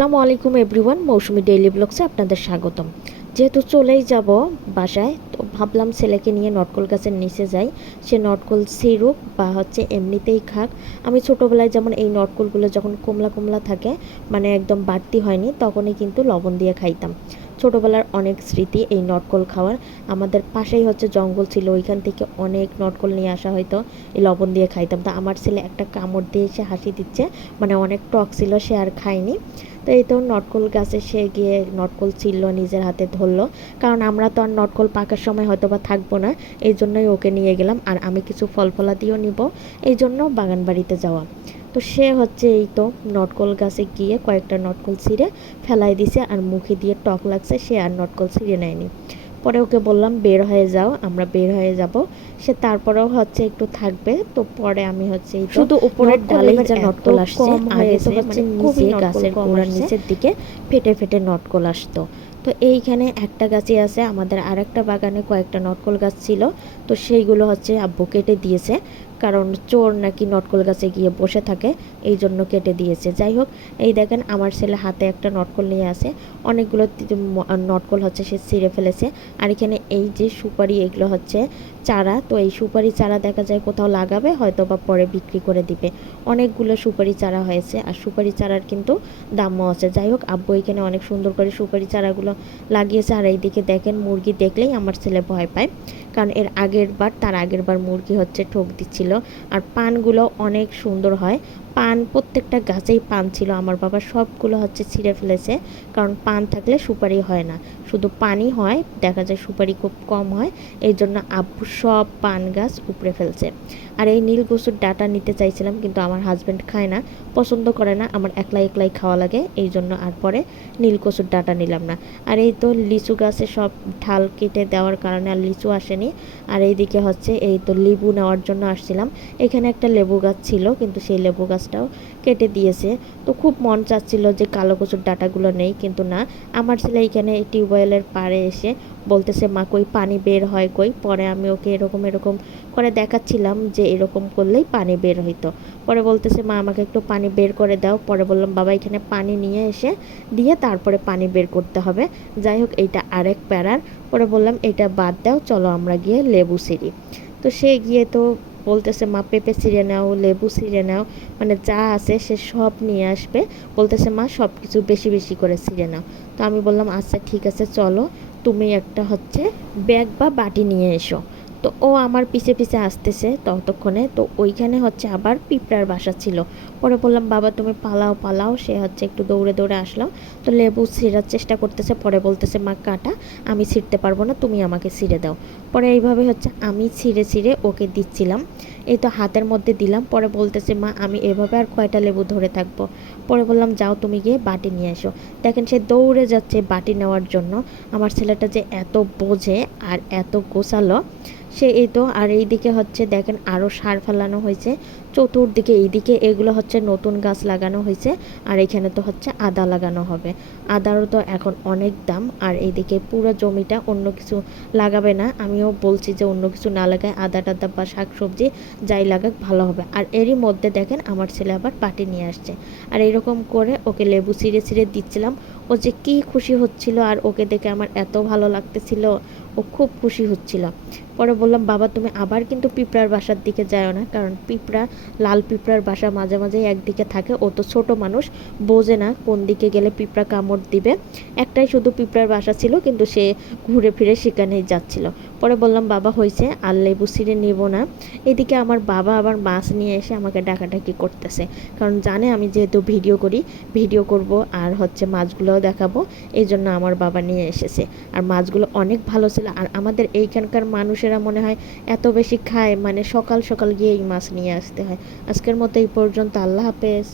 আসসালামু আলাইকুম এভরিওয়ান, মৌসুমি ডেইলি ব্লগসে আপনাদের স্বাগতম। যেহেতু চলেই যাব বাসায়, তো ভাবলাম ছেলেকে নিয়ে নটকল গাছের নিচে যাই। সে নটকল ছিঁড়ুক বা এমনিতেই খাক। আমি ছোটোবেলায় যেমন এই নটকলগুলো যখন কমলা কমলা থাকে, মানে একদম বাড়তি হয়নি, তখনই কিন্তু লবণ দিয়ে খাইতাম। ছোটোবেলার অনেক স্মৃতি এই নটকল খাওয়ার। আমাদের পাশেই জঙ্গল ছিল, ওইখান থেকে অনেক নটকল নিয়ে আসা হয়তো, এই লবণ দিয়ে খাইতাম। তা আমার ছেলে একটা কামড় দিয়ে সে হাসি দিচ্ছে, মানে অনেক টক ছিল, সে আর খায়নি। তো এই তো নটকল গাছে সে গিয়ে নটকল ছিঁড়ল, নিজের হাতে ধরলো। কারণ আমরা তো আর নটকল পাকার সময় হয়তো বা থাকবো না, এই জন্যই ওকে নিয়ে গেলাম। আর আমি কিছু ফল ফলাদিও নিব, এই জন্য বাগান বাড়িতে যাওয়া। তো সে এই তো নটকল গাছে গিয়ে কয়েকটা নটকল ছিঁড়ে ফেলাই দিছে, আর মুখে দিয়ে টক লাগছে, সে আর নটকল ছিঁড়ে নেয়নি। পরে ওকে বললাম বের হয়ে যাও, আমরা বের হয়ে যাব। সে তারপরেও একটু থাকবে। তো পরে আমি এই তো শুধু উপরের ডালেই যা নটকল আসছে, আগে তো খুবই নিচে নটকল গাছের কম গোড়ার আসছে। নিচের দিকে ফেটে ফেটে নটকল আসতো। তো এইখানে একটা গাছই আছে, আমাদের আরেকটা বাগানে কয়েকটা নটকল গাছ ছিল। তো সেইগুলো আব্বু কেটে দিয়েছে, কারণ চোর নাকি নটকল গাছে গিয়ে বসে থাকে, এই জন্য কেটে দিয়েছে। যাই হোক, এই দেখেন আমার ছেলে হাতে একটা নটকল নিয়ে আসে, অনেকগুলো নটকল সে ছিঁড়ে ফেলেছে। আর এখানে এই যে সুপারি, এগুলো চারা। তো এই সুপারি চারা দেখা যায় কোথাও লাগাবে, হয়তো বা পরে বিক্রি করে দিবে। অনেকগুলো সুপারি চারা হয়েছে, আর সুপারি চারার কিন্তু দামও আছে। যাই হোক, আব্বু এখানে অনেক সুন্দর করে সুপারি চারাগুলো লাগিয়েছে। আর এইদিকে দেখেন, মুরগি দেখলেই আমার ছেলে ভয় পায়, কারণ তার আগের বার মুরগি ঠোক দিচ্ছিল। আর পানগুলো অনেক সুন্দর হয়, পান প্রত্যেকটা গাছেই পান ছিল। আমার বাবা সবগুলো ছিঁড়ে ফেলেছে, কারণ পান থাকলে সুপারি হয় না, শুধু পানি হয়, দেখা যায় সুপারি খুব কম হয়। এই জন্য আব্বু সব পান গাছ উপড়ে ফেলছে। আর এই নীল কচুর ডাঁটা নিতে চাইছিলাম, কিন্তু আমার হাজব্যান্ড খায় না, পছন্দ করে না, আমার একলাই একলাই খাওয়া লাগে, এই জন্য আর পরে নীল কচুর ডাঁটা নিলাম না। আর এই তো লিচু গাছে সব ঢাল কেটে দেওয়ার কারণে আর লিচু আসেনি। আর এইদিকে এই তো লেবু নেওয়ার জন্য আসছিলাম। এখানে একটা লেবু গাছ ছিল, কিন্তু সেই লেবু গাছটাও কেটে দিয়েছে। তো খুব মন চাচ্ছিল যে কালো কচুর ডাঁটাগুলো নেই, কিন্তু না। আমার ছেলে এইখানে টিউবওয়েলের পাড়ে এসে বলতেছে, মা কই পানি বের হয় কই। পরে আমি ওকে এরকম এরকম করে দেখাচ্ছিলাম যে এরকম করলেই পানি বের হইতো। পরে বলতেছে, মা আমাকে একটু পানি বের করে দাও। পরে বললাম, বাবা এখানে পানি নিয়ে এসে দিয়ে তারপরে পানি বের করতে হবে। যাই হোক, এইটা আরেক প্যারার। পরে বললাম, এটা বাদ দাও, চলো আমরা গিয়ে লেবু ছিঁড়ি। তো সে গিয়ে তো বলতেছে, মা পেঁপে ছিঁড়ে নাও, লেবু ছিঁড়ে নাও, মানে যা আছে সে সব নিয়ে আসবে। বলতেছে, মা সব কিছু বেশি বেশি করে ছিঁড়ে নাও। তো আমি বললাম, আচ্ছা ঠিক আছে, চলো তুমি একটা ব্যাগ বা বাটি নিয়ে এসো। তো ও আমার পিছে পিছে আসতেছে ততক্ষণে। তো ওইখানে আবার পিঁপড়ার বাসা ছিল। পরে বললাম, বাবা তুমি পালাও পালাও। সে একটু দৌড়ে দৌড়ে আসলো। তো লেবু ছিঁড়ার চেষ্টা করতেছে, পরে বলতেছে, মা কাটা, আমি ছিঁড়তে পারবো না, তুমি আমাকে ছিঁড়ে দাও। পরে এইভাবে আমি ছিঁড়ে ছিঁড়ে ওকে দিচ্ছিলাম, এই তো হাতের মধ্যে দিলাম। পরে বলতেছে, মা আমি এভাবে আর কয়টা লেবু ধরে থাকবো। পরে বললাম, যাও তুমি গিয়ে বাটি নিয়ে এসো। দেখেন সে দৌড়ে যাচ্ছে বাটি নেওয়ার জন্য। আমার ছেলেটা যে এত বোঝে আর এত গোছালো সে। এই তো আর এইদিকে দেখেন আরও সার ফেলানো হয়েছে চতুর্দিকে। এইদিকে এগুলো নতুন গাছ লাগানো হয়েছে, আর এখানে তো আদা লাগানো হবে। আদারও তো এখন অনেক দাম। আর এইদিকে পুরো জমিটা অন্য কিছু লাগাবে না, আমিও বলছি যে অন্য কিছু না লাগায় আদা টাদা বা শাকসবজি যাই লাগাক ভালো হবে। আর এরই মধ্যে দেখেন আমার ছেলে আবার বাটি নিয়ে আসছে। আর এইরকম করে ওকে লেবু ছিঁড়ে ছিঁড়ে দিচ্ছিলাম। ও যে কী খুশি হচ্ছিল, আর ওকে দেখে আমার এত ভালো লাগতেছিল, ও খুব খুশি হচ্ছিল। পরে বললাম, বাবা তুমি আবার কিন্তু পিঁপড়ার বাসার দিকে যাও না, কারণ লাল পিঁপড়ার বাসা মাঝে মাঝেই একদিকে থাকে। ও তো ছোটো মানুষ, বোঝে না কোন দিকে গেলে পিঁপড়া কামড় দিবে। একটাই শুধু পিঁপড়ার বাসা ছিল, কিন্তু সে ঘুরে ফিরে সেখানেই যাচ্ছিল। পরে বললাম, বাবা হয়েছে, আর লেবু ছিঁড়ে নিব না। এদিকে আমার বাবা আবার মাছ নিয়ে এসে আমাকে ডাকাডাকি করতেছে, কারণ জানে আমি যেহেতু ভিডিও করব আর মাছগুলোও দেখাবো, এই জন্য আমার বাবা নিয়ে এসেছে। আর মাছগুলো অনেক ভালো ছিল। আর আমাদের এইখানকার মানুষেরা মনে হয় এত বেশি খায়, মানে সকাল সকাল গিয়ে এই মাছ নিয়ে আসতে হয়। আজকের মতো এই পর্যন্ত, আল্লাহ হাফেজ।